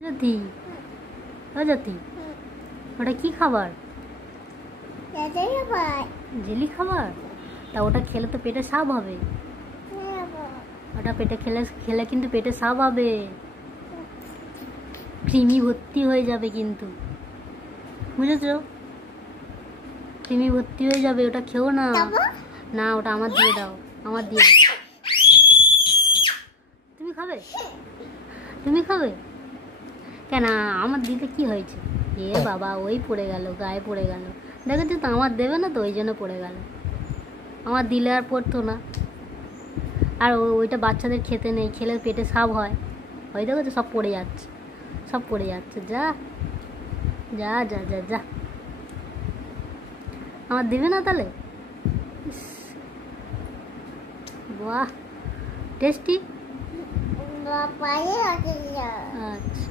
জ্যোতি, ও জ্যোতি, ওটা কি খাবার? জেলি খাবার? তা ওটা খেলে তো পেটে সাপ হবে। ওটা পেটে খেলে খেলে কিন্তু পেটে সাপ হবে, কৃমি ভর্তি হয়ে যাবে কিন্তু, বুঝেছ? কৃমি ভর্তি হয়ে যাবে, ওটা খেও না। না, ওটা আমার দিয়ে দাও, আমার দিয়ে দাও। তুমি খাবে? তুমি খাবে কেন? আমার দিতে কি হয়েছে? এ বাবা, ওই পড়ে গেল, গায়ে পড়ে গেল। দেখেছো তো, আমার দেবে না তো, ওই জন্য পড়ে গেল। আমার দিলে আর পড়তো না। আর ওইটা বাচ্চাদের খেতে নেই, খেলে পেটে সাপ হয়। ওই দেখো তো, সব পড়ে যাচ্ছে, সব পড়ে যাচ্ছে। যা যা যা যা যা, আমার দেবে না তাহলে? বাহ, টেস্টি। আচ্ছা।